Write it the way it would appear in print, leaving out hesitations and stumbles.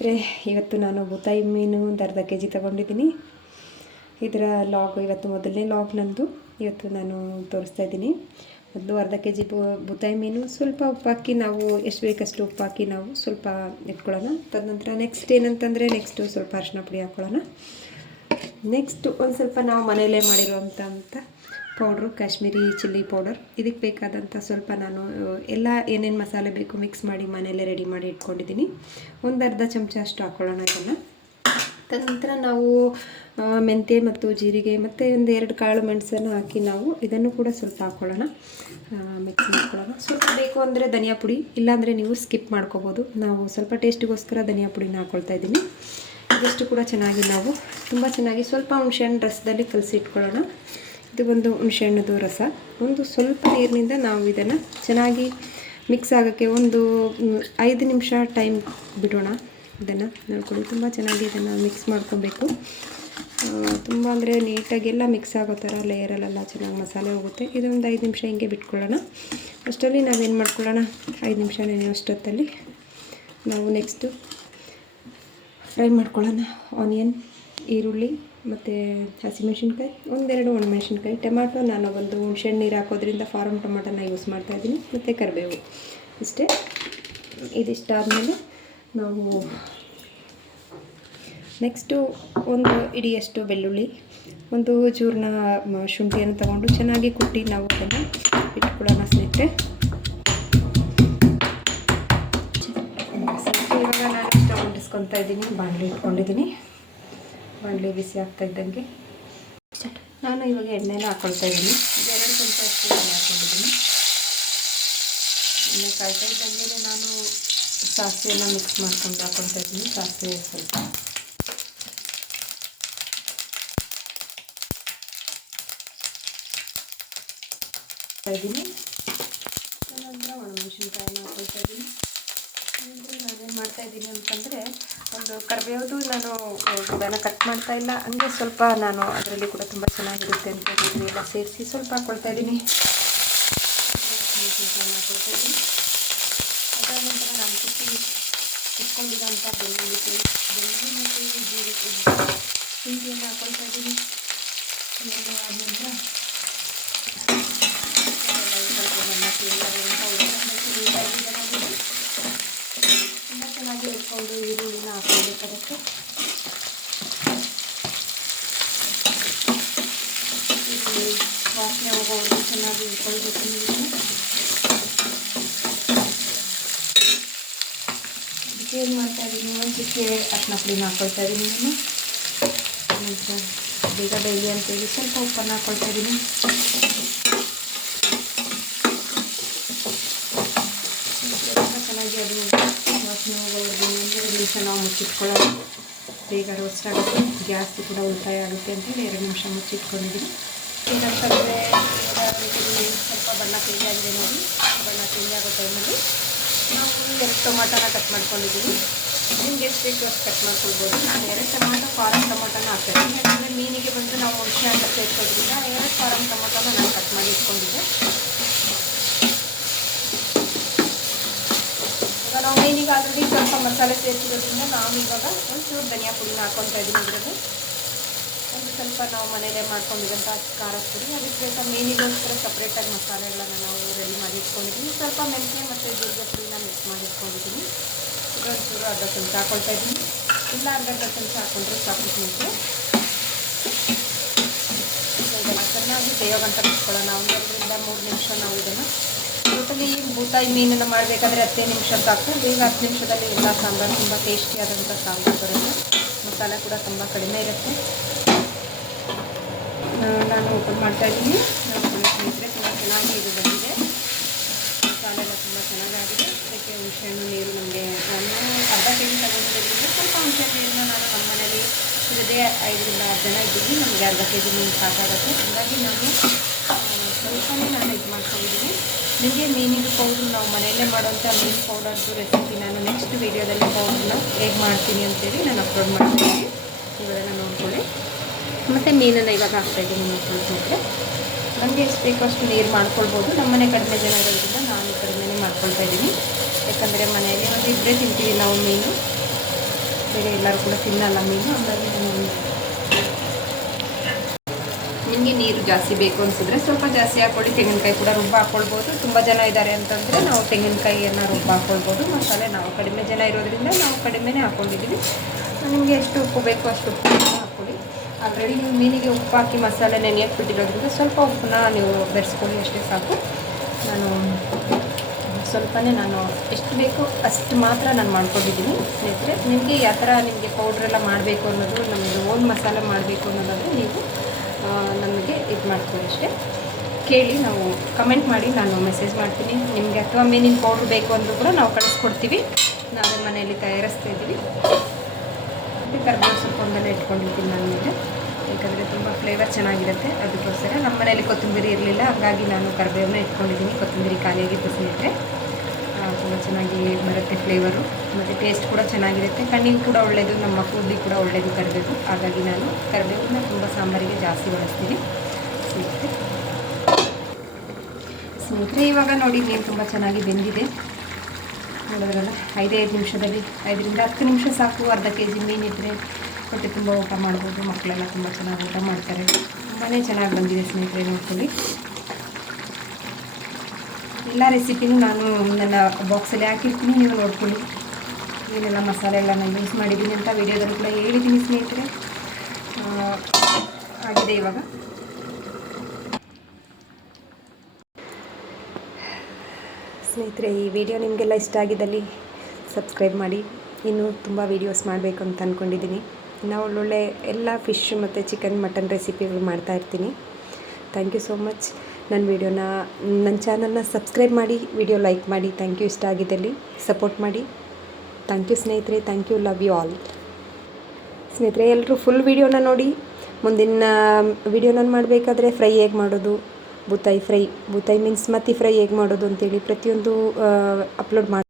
ಸ್ನೇಹಿತರೆ, ಇವತ್ತು ನಾನು ಬೂತಾಯಿ ಮೀನು ಒಂದು ಅರ್ಧ ಕೆ ಜಿ ತೊಗೊಂಡಿದ್ದೀನಿ. ಇದರ ಲಾಗ್ ಇವತ್ತು ಮೊದಲನೇ ಲಾಗ್ ನಂದು. ಇವತ್ತು ನಾನು ತೋರಿಸ್ತಾ ಇದ್ದೀನಿ. ಮೊದಲು ಅರ್ಧ ಕೆ ಜಿ ಬೂತಾಯಿ ಮೀನು ಸ್ವಲ್ಪ ಉಪ್ಪಾಕಿ ನಾವು ಎಷ್ಟು ಬೇಕಷ್ಟು ಉಪ್ಪಾಕಿ ನಾವು ಸ್ವಲ್ಪ ಇಟ್ಕೊಳ್ಳೋಣ. ತದನಂತರ ನೆಕ್ಸ್ಟು ಸ್ವಲ್ಪ ಅರಿಶಿನ ಪುಡಿ ಹಾಕ್ಕೊಳ್ಳೋಣ. ನೆಕ್ಸ್ಟು ಒಂದು ಸ್ವಲ್ಪ ನಾವು ಮನೆಯಲ್ಲೇ ಮಾಡಿರುವಂಥ ಪೌಡ್ರು, ಕಾಶ್ಮೀರಿ ಚಿಲ್ಲಿ ಪೌಡರ್. ಇದಕ್ಕೆ ಬೇಕಾದಂಥ ಸ್ವಲ್ಪ ನಾನು ಎಲ್ಲ ಏನೇನು ಮಸಾಲೆ ಬೇಕು ಮಿಕ್ಸ್ ಮಾಡಿ ಮನೆಯಲ್ಲೇ ರೆಡಿ ಮಾಡಿ ಇಟ್ಕೊಂಡಿದ್ದೀನಿ. ಒಂದು ಅರ್ಧ ಚಮಚ ಅಷ್ಟು ಹಾಕ್ಕೊಳ್ಳೋಣ ಇದನ್ನು. ತದನಂತರ ನಾವು ಮೆಂತ್ಯ ಮತ್ತು ಜೀರಿಗೆ ಮತ್ತು ಒಂದು 2 ಕಾಳು ಮೆಣಸನ್ನು ಹಾಕಿ ನಾವು ಇದನ್ನು ಕೂಡ ಸ್ವಲ್ಪ ಹಾಕ್ಕೊಳ್ಳೋಣ, ಮಿಕ್ಸ್ ಮಾಡ್ಕೊಳ್ಳೋಣ. ಸ್ವಲ್ಪ ಬೇಕು ಅಂದರೆ ಧನಿಯಾ ಪುಡಿ, ಇಲ್ಲಾಂದರೆ ನೀವು ಸ್ಕಿಪ್ ಮಾಡ್ಕೋಬೋದು. ನಾವು ಸ್ವಲ್ಪ ಟೇಸ್ಟಿಗೋಸ್ಕರ ಧನಿಯಾ ಪುಡಿನ ಹಾಕ್ಕೊಳ್ತಾ ಇದ್ದೀನಿ. ಇದಿಷ್ಟು ಕೂಡ ಚೆನ್ನಾಗಿ ನಾವು ತುಂಬ ಚೆನ್ನಾಗಿ ಸ್ವಲ್ಪ ಹುಣಸೆಹಣ್ಣು ರಸದಲ್ಲಿ ಕಲಸಿ ಇಟ್ಕೊಳ್ಳೋಣ. ಇದು ಒಂದು ಹುಣಸೆಹಣ್ಣದು ರಸ, ಒಂದು ಸ್ವಲ್ಪ ನೀರಿನಿಂದ ನಾವು ಇದನ್ನು ಚೆನ್ನಾಗಿ ಮಿಕ್ಸ್ ಆಗೋಕ್ಕೆ ಒಂದು 5 ನಿಮಿಷ ಟೈಮ್ ಬಿಡೋಣ. ಇದನ್ನು ನೋಡ್ಕೊಳ್ಳಿ, ತುಂಬ ಚೆನ್ನಾಗಿ ಇದನ್ನು ಮಿಕ್ಸ್ ಮಾಡ್ಕೊಬೇಕು. ತುಂಬ ಅಂದರೆ ನೀಟಾಗೆಲ್ಲ ಮಿಕ್ಸ್ ಆಗೋ ಥರ ಲೇಯರಲ್ಲೆಲ್ಲ ಚೆನ್ನಾಗಿ ಮಸಾಲೆ ಹೋಗುತ್ತೆ. ಇದೊಂದು 5 ನಿಮಿಷ ಹಿಂಗೆ ಬಿಟ್ಕೊಳ್ಳೋಣ. ಅಷ್ಟರಲ್ಲಿ ನಾವೇನು ಮಾಡ್ಕೊಳ್ಳೋಣ, 5 ನಿಮಿಷ ನೆನೆಯೋಷ್ಟೊತ್ತಲ್ಲಿ ನಾವು ನೆಕ್ಸ್ಟು ಫ್ರೈ ಮಾಡ್ಕೊಳ್ಳೋಣ. ಆನಿಯನ್, ಈರುಳ್ಳಿ ಮತ್ತು ಹಸಿಮೆಣ್ಸಿನ್ಕಾಯಿ, 1-2 ಒಣಮೆಣ್ಸಿನ್ಕಾಯಿ, ಟೊಮ್ಯಾಟೊ. ನಾನು ಒಂದು ಹುಣಸೆಹಣ್ಣು ನೀರು ಹಾಕೋದ್ರಿಂದ ಫಾರಮ್ ಟೊಮ್ಯಾಟೋನ ಯೂಸ್ ಮಾಡ್ತಾಯಿದ್ದೀನಿ, ಮತ್ತು ಕರಿಬೇವು. ಇಷ್ಟೇ. ಇದಿಷ್ಟಾದಮೇಲೆ ನಾವು ನೆಕ್ಸ್ಟು ಒಂದು ಇಡಿಯಷ್ಟು ಬೆಳ್ಳುಳ್ಳಿ, ಒಂದು ಚೂರ್ಣ ಶುಂಠಿಯನ್ನು ತಗೊಂಡು ಚೆನ್ನಾಗಿ ಕುಟ್ಟಿ ನಾವು ಅದನ್ನು ಇಟ್ಕೊಳ್ಳೋಣ ಸ್ನೇಹಿತರೆ. ಇವಾಗ ನಾನು ಸ್ಟವ್ ಹೊಂದಿಸ್ಕೊತಾ ಇದ್ದೀನಿ, ಬಾಣಲೆ ಇಟ್ಕೊಂಡಿದ್ದೀನಿ. ಬಾಣಲೆ ಬಿಸಿ ಆಗ್ತಾ ಇದ್ದಂಗೆ ನಾನು ಇವಾಗ ಎಣ್ಣೆನ ಹಾಕ್ಕೊಳ್ತಾ ಇದ್ದೀನಿ. 2 ಚಮಚ ಅಷ್ಟು ಎಣ್ಣೆ ಹಾಕ್ಕೊಂಡಿದ್ದೀನಿ. ಎಣ್ಣೆ ಕಾಯ್ತಾ ಇದ್ದಂಗೆ ನಾನು ಸಾಸಿವೆನ ಮಿಕ್ಸ್ ಮಾಡ್ಕೊಂಡು ಹಾಕ್ಕೊಳ್ತಾ ಇದ್ದೀನಿ. ಸಾಸಿವೆ ಸ್ವಲ್ಪ ಇದ್ದೀನಿ. ನಂತರ ಒಣಮೆಣಸಿನ್ಕಾಯಿನ ಹಾಕ್ಕೊಳ್ತಾ ಇದ್ದೀನಿ. ನಾನೇನು ಮಾಡ್ತಾಯಿದ್ದೀನಿ ಅಂತಂದರೆ, ಒಂದು ಕರಿಬೇವುದು ನಾನು ಇದನ್ನು ಕಟ್ ಮಾಡ್ತಾ ಇಲ್ಲ, ಹಂಗೆ ಸ್ವಲ್ಪ ನಾನು ಅದರಲ್ಲಿ ಕೂಡ ತುಂಬ ಚೆನ್ನಾಗಿರುತ್ತೆ ಅಂತ ಹೇಳಿ ಎಲ್ಲ ಸೇರಿಸಿ ಸ್ವಲ್ಪ ಹಾಕ್ಕೊಳ್ತಾ ಇದ್ದೀನಿ. ಹಾಕ್ಕೊಳ್ತಾ ಇದ್ದೀನಿ. ಅದರ ನಂತರ ನಾನು ಇಟ್ಕೊಂಡಿರೋಂಥ ಬೆಳ್ಳುಳ್ಳಿ ಮತ್ತು ಜೀರಿಗೆ ಶುಂಠಿಯನ್ನು ಹಾಕ್ಕೊಳ್ತಾ ಇದ್ದೀನಿ. ಆದ ನಂತರ ತುಂಬ ಚೆನ್ನಾಗಿ ಇಟ್ಕೊಂಡು ಈರುಳ್ಳಿನ ಹಾಕ್ಕೊಳ್ಬೇಕಾಗುತ್ತೆ. ಈರುಳ್ಳಿ ವಾಸನೆ ಹೋಗೋವರೆಗೂ ಚೆನ್ನಾಗಿ ಇಟ್ಕೊಳ್ಬೇಕು. ಇದಕ್ಕೆ ಏನು ಮಾಡ್ತಾಯಿದ್ದೀನಿ, ಒಂದು ಚಿಕ್ಕೆ ಅರಿಶಿನ ಪುಡಿನ ಹಾಕ್ಕೊಳ್ತಾ ಇದ್ದೀನಿ. ನಂತರ ಬೇಗ ಡೈಲಿ ಅಂತೇಳಿ ಸ್ವಲ್ಪ ಉಪ್ಪನ್ನು ಹಾಕ್ಕೊಳ್ತಾ ಇದ್ದೀನಿ. ಚೆನ್ನಾಗಿ ಅದು ವಾಸನೆ ಹೋಗೋವರೆಗೂ 2 ನಿಮಿಷ ನಾವು ಮುಚ್ಚಿಟ್ಕೊಳ್ಳೋಣ. ಬೇಗ ರೋಸ್ಟ್ ಆಗುತ್ತೆ, ಗ್ಯಾಸ್ ಕೂಡ ಉಳಿತಾಯ ಆಗುತ್ತೆ ಅಂತೇಳಿ 2 ನಿಮಿಷ ಮುಚ್ಚಿಟ್ಕೊಂಡಿದ್ದೀನಿ. ಏನಂತಂದರೆ ಸ್ವಲ್ಪ ಬಣ್ಣ ಚೇಂಜ್ ಆಗಿದೆ ನೋಡಿ. ಬಣ್ಣ ಚೇಂಜ್ ಆಗೋ ಟೈಮಲ್ಲಿ ನಾವು 2 ಟೊಮಾಟೋನ ಕಟ್ ಮಾಡ್ಕೊಂಡಿದ್ದೀನಿ. ನಿಮ್ಗೆ ಎಷ್ಟು ಬೇಕು ಅಷ್ಟು ಕಟ್ ಮಾಡ್ಕೊಳ್ಬೋದು. ನಾನು 2 ಟೊಮಾಟೊ ಫಾರಮ್ ಟೊಮಾಟೋನ ಹಾಕ್ತಾಯಿದ್ದೀನಿ. ಯಾಕಂದರೆ ಮೀನಿಗೆ ಬಂದು ನಾವು ಹುಣಸೆ ಹಣ್ಣು ಸೇರಿಸೋದ್ರಿಂದ 2 ಫಾರಮ್ ಟೊಮಾಟೋನ ನಾನು ಕಟ್ ಮಾಡಿ ಇಟ್ಕೊಂಡಿದ್ದೆ. ಈಗ ನಾವು ಮೀನಿಗೆ ಆಲ್ರೆಡಿ ಸ್ವಲ್ಪ ಮಸಾಲೆ ಸೇರಿಸಿರೋದ್ರಿಂದ ನಾವು ಇವಾಗ ಒಂಚೂರು ಧನಿಯಾ ಪುಡಿನ ಹಾಕ್ಕೊಳ್ತಾ ಇದ್ದೀನಿ. ಇದರಲ್ಲಿ ಒಂದು ಸ್ವಲ್ಪ ನಾವು ಮನೆಯಲ್ಲೇ ಮಾಡ್ಕೊಂಡಿರೋಂಥ ಖಾರದ ಪುಡಿ, ಅದಕ್ಕೆ ಮೀನಿಗೋಸ್ಕರ ಸಪ್ರೇಟಾಗಿ ಮಸಾಲೆಗಳನ್ನು ನಾವು ರೆಡಿ ಮಾಡಿ ಇಟ್ಕೊಂಡಿದ್ದೀನಿ. ಸ್ವಲ್ಪ ಮೆಂತ್ಯ ಮತ್ತು ಜೀರಿಗೆ ಪುಡಿನ ಮಿಕ್ಸ್ ಮಾಡಿ ಇಟ್ಕೊಂಡಿದ್ದೀನಿ. ಇದೊಂಚೂರು ಅರ್ಧ ಚಮಚ ಹಾಕ್ಕೊಳ್ತಾ ಇದ್ದೀನಿ. ಇಲ್ಲ ಅರ್ಧ ಚಮಚ ಹಾಕ್ಕೊಂಡ್ರೆ ಸಾಕು ಸ್ನೇಹಿತರೆ. ಇದೆಲ್ಲ ಚೆನ್ನಾಗಿ ಬೇಯೋಗಂಟ ಬಿಟ್ಕೊಳ್ಳೋಣ. 1-2-3 ನಿಮಿಷ ನಾವು ಇದನ್ನು ಟೋಟಲಿ ಬೂತಾಯಿ ಮೀನನ್ನು ಮಾಡಬೇಕಾದ್ರೆ 10 ನಿಮಿಷ ಸಾಕು. ಈಗ 10 ನಿಮಿಷದಲ್ಲಿ ಎಲ್ಲ ಸಾಂಬಾರು ತುಂಬ ಟೇಸ್ಟಿಯಾದಂಥ ಸಾಂಬಾರು ಬರುತ್ತೆ. ಮಸಾಲೆ ಕೂಡ ತುಂಬ ಕಡಿಮೆ ಇರುತ್ತೆ. ನಾನು ಓಪನ್ ಮಾಡ್ತಾಯಿದ್ದೀನಿ. ಸ್ನೇಹಿತರೆ, ತುಂಬ ಚೆನ್ನಾಗಿ ಇದು ಬಂದಿದೆ. ಮಸಾಲೆ ಎಲ್ಲ ತುಂಬ ಚೆನ್ನಾಗಾಗಿದೆ. ಅದಕ್ಕೆ ಹುಣಸೆಹಣ್ಣು ನೀರು ನಮಗೆ ನಾನು ಅರ್ಧ ಕೆ ಜಿ ತಗೊಂಡಿರೋದ್ರಿಂದ ಸ್ವಲ್ಪ ಹುಣಸೆಹಣ್ಣು ನೀರನ್ನ ನಾನು ನಮ್ಮ ಮನೇಲಿ ಇರೋದೇ 5-6 ಜನ ಇದ್ದೀವಿ. ನಮಗೆ ಅರ್ಧ ಕೆ ಜಿ ಮೀನು ಸಾಕಾಗುತ್ತೆ. ಹಾಗಾಗಿ ನಾನು ಸ್ವಲ್ಪನೇ ನಾನು ಇದು ಮಾಡ್ಕೊಂಡಿದ್ದೀನಿ. ನಿಮಗೆ ಮೀನಿಗೆ ಪೌಡ್ರು ನಾವು ಮನೆಯಲ್ಲೇ ಮಾಡೋಂಥ ಮೀನು ಪೌಡರ್ದು ರೆಸಿಪಿ ನಾನು ನೆಕ್ಸ್ಟ್ ವೀಡಿಯೋದಲ್ಲಿ ಪೌಡ್ರನ್ನ ಹೇಗೆ ಮಾಡ್ತೀನಿ ಅಂತೇಳಿ ನಾನು ಅಪ್ಲೋಡ್ ಮಾಡ್ತಾಯಿದ್ದೀನಿ. ಇವೆಲ್ಲ ನೋಡ್ಕೊಳ್ಳಿ. ಮತ್ತು ಮೀನನ್ನು ಇವಾಗ ಹಾಕ್ತಾಯಿದ್ದೀನಿ ನೋಡ್ಕೊಳ್ತಿದ್ರೆ. ನಮಗೆ ಎಷ್ಟು ಬೇಕೋ ಅಷ್ಟು ನೀರು ಮಾಡ್ಕೊಳ್ಬೋದು. ನಮ್ಮನೆ ಕಡಿಮೆ ಜನ ಇರೋದ್ರಿಂದ ನಾನು ಕಡಿಮೆನೇ ಮಾಡ್ಕೊಳ್ತಾ ಇದ್ದೀನಿ. ಯಾಕಂದರೆ ಮನೆಯಲ್ಲಿ ಒಂದು 2 ತಿಂತೀವಿ ನಾವು ಮೀನು. ಬೇರೆ ಎಲ್ಲರೂ ಕೂಡ ತಿನ್ನಲ್ಲ ಮೀನು. ಹಾಗಾಗಿ ನಾನು ನಿಮಗೆ ನೀರು ಜಾಸ್ತಿ ಬೇಕು ಅನಿಸಿದ್ರೆ ಸ್ವಲ್ಪ ಜಾಸ್ತಿ ಹಾಕ್ಕೊಳ್ಳಿ. ತೆಂಗಿನಕಾಯಿ ಕೂಡ ರುಬ್ಬ ಹಾಕ್ಕೊಳ್ಬೋದು. ತುಂಬ ಜನ ಇದ್ದಾರೆ ಅಂತಂದರೆ ನಾವು ತೆಂಗಿನಕಾಯಿಯನ್ನು ರುಬ್ಬ ಹಾಕ್ಕೊಳ್ಬೋದು. ಮಸಾಲೆ ನಾವು ಕಡಿಮೆ ಜನ ಇರೋದ್ರಿಂದ ನಾವು ಕಡಿಮೆನೇ ಹಾಕ್ಕೊಂಡಿದ್ದೀವಿ. ನಿಮಗೆ ಎಷ್ಟು ಉಪ್ಪು ಬೇಕೋ ಅಷ್ಟು ಉಪ್ಪು ಹಾಕ್ಕೊಳ್ಳಿ. ಆಲ್ರೆಡಿ ನೀವು ಮೀನಿಗೆ ಉಪ್ಪು ಹಾಕಿ ಮಸಾಲೆ ನೆನೆಯಕ್ಕೆ ಬಿಟ್ಟಿರೋದ್ರಿಂದ ಸ್ವಲ್ಪ ಉಪ್ಪನ್ನ ನೀವು ಬೆರೆಸ್ಕೊಳ್ಳಿ, ಅಷ್ಟೇ ಸಾಕು. ನಾನು ಸ್ವಲ್ಪನೇ ಎಷ್ಟು ಬೇಕೋ ಅಷ್ಟು ಮಾತ್ರ ನಾನು ಮಾಡ್ಕೊಂಡಿದ್ದೀನಿ ಸ್ನೇಹಿತರೆ. ನಿಮಗೆ ಯಾವ ಥರ ನಿಮಗೆ ಪೌಡ್ರೆಲ್ಲ ಮಾಡಬೇಕು ಅನ್ನೋದು, ನಮ್ಮದು ಓನ್ ಮಸಾಲೆ ಮಾಡಬೇಕು ಅನ್ನೋದಾದರೆ ನೀವು ನಮಗೆ ಇದು ಮಾಡ್ಕೊಳ್ಳಿ ಅಷ್ಟೇ. ಕೇಳಿ, ನಾವು ಕಮೆಂಟ್ ಮಾಡಿ, ನಾನು ಮೆಸೇಜ್ ಮಾಡ್ತೀನಿ ನಿಮಗೆ. ಅಥವಾ ಮೀನಿನ ಪೌಡ್ರ್ ಬೇಕು ಅಂದರೂ ಕೂಡ ನಾವು ಕಳಿಸ್ಕೊಡ್ತೀವಿ. ನಾವೇ ಮನೆಯಲ್ಲಿ ತಯಾರಿಸ್ತಾ ಇದ್ದೀವಿ. ಮತ್ತು ಕರಿಬೇವು ಸ್ವಲ್ಪ ಒಂದಲ್ಲೇ ಇಟ್ಕೊಂಡಿರ್ತೀನಿ ನಾನು ಮೇಲೆ, ಯಾಕಂದರೆ ತುಂಬ ಫ್ಲೇವರ್ ಚೆನ್ನಾಗಿರುತ್ತೆ. ಅದಕ್ಕೋಸ್ಕರ ನಮ್ಮ ಮನೇಲಿ ಕೊತ್ತಂಬರಿ ಇರಲಿಲ್ಲ, ಹಾಗಾಗಿ ನಾನು ಕರಿಬೇವನ್ನ ಇಟ್ಕೊಂಡಿದ್ದೀನಿ. ಕೊತ್ತಂಬರಿ ಖಾಲಿಯಾಗಿತ್ತು ಸ್ನೇಹಿತರೆ. ತುಂಬ ಚೆನ್ನಾಗಿ ಬರುತ್ತೆ ಫ್ಲೇವರು, ಮತ್ತು ಟೇಸ್ಟ್ ಕೂಡ ಚೆನ್ನಾಗಿರುತ್ತೆ. ಕಣ್ಣಿಗೆ ಕೂಡ ಒಳ್ಳೆಯದು, ನಮ್ಮ ಕೂದಲಿಗೆ ಕೂಡ ಒಳ್ಳೆಯದು ಕರಿಬೇವು. ಹಾಗಾಗಿ ನಾನು ಕರಿಬೇವನ್ನ ತುಂಬ ಸಾಂಬಾರಿಗೆ ಜಾಸ್ತಿ ಬಳಸ್ತೀನಿ ಸ್ನೇಹಿತರೆ. ಇವಾಗ ನೋಡಿ ಮೀನು ತುಂಬ ಚೆನ್ನಾಗಿ ಬೆಂದಿದೆ, ನೋಡಿದ್ರಲ್ಲ. 5 ನಿಮಿಷದಲ್ಲಿ 5ರಿಂದ 10 ನಿಮಿಷ ಸಾಕು. ಅರ್ಧ kg ಮೀನಿದ್ರೆ ಹೊಟ್ಟೆ ತುಂಬ ಊಟ ಮಾಡ್ಬೋದು. ಮಕ್ಕಳೆಲ್ಲ ತುಂಬ ಚೆನ್ನಾಗಿ ಊಟ ಮಾಡ್ತಾರೆ. ತುಂಬಾ ಚೆನ್ನಾಗಿ ಬಂದಿದೆ ಸ್ನೇಹಿತರೆ, ನೋಡ್ಕೊಳ್ಳಿ. ಎಲ್ಲ ರೆಸಿಪಿನೂ ನಾನು ನನ್ನ ಬಾಕ್ಸಲ್ಲಿ ಹಾಕಿರ್ತೀನಿ, ನೀವು ನೋಡ್ಕೊಳ್ಳಿ. ಏನೆಲ್ಲ ಮಸಾಲೆ ಎಲ್ಲ ನಾನು ಯೂಸ್ ಮಾಡಿದ್ದೀನಿ ಅಂತ ವಿಡಿಯೋದಲ್ಲಿ ಕೂಡ ಹೇಳಿದ್ದೀನಿ ಸ್ನೇಹಿತರೆ. ಆಗಿದೆ ಇವಾಗ. ಸ್ನೇಹಿತರೆ, ಈ ವಿಡಿಯೋ ನಿಮಗೆಲ್ಲ ಇಷ್ಟ ಆಗಿದ್ದಲ್ಲಿ ಸಬ್ಸ್ಕ್ರೈಬ್ ಮಾಡಿ. ಇನ್ನೂ ತುಂಬ ವೀಡಿಯೋಸ್ ಮಾಡಬೇಕು ಅಂತ ಅಂದ್ಕೊಂಡಿದ್ದೀನಿ. ನಾವು ಒಳ್ಳೊಳ್ಳೆ ಎಲ್ಲ ಫಿಶ್ ಮತ್ತು ಚಿಕನ್, ಮಟನ್ ರೆಸಿಪಿಗಳು ಮಾಡ್ತಾಯಿರ್ತೀನಿ. Thank you so much. ನನ್ನ ಚಾನಲ್ನ ಸಬ್ಸ್ಕ್ರೈಬ್ ಮಾಡಿ, ವಿಡಿಯೋ ಲೈಕ್ ಮಾಡಿ. Thank you. ಇಷ್ಟ ಆಗಿದ್ದಲ್ಲಿ ಸಪೋರ್ಟ್ ಮಾಡಿ. ಥ್ಯಾಂಕ್ ಯು ಸ್ನೇಹಿತರೆ. Thank you. Love you all. ಸ್ನೇಹಿತರೆ, ಎಲ್ಲರೂ ಫುಲ್ ವಿಡಿಯೋನ ನೋಡಿ. ಮುಂದಿನ ವಿಡಿಯೋ ನಾನು ಮಾಡಬೇಕಾದ್ರೆ ಫ್ರೈ ಹೇಗೆ ಮಾಡೋದು, ಬೂತಾಯಿ ಮೀನ್ಸ್ ಮತ್ತಿ ಫ್ರೈ ಹೇಗೆ ಮಾಡೋದು ಅಂತೇಳಿ ಪ್ರತಿಯೊಂದು ಅಪ್ಲೋಡ್ ಮಾಡಿ.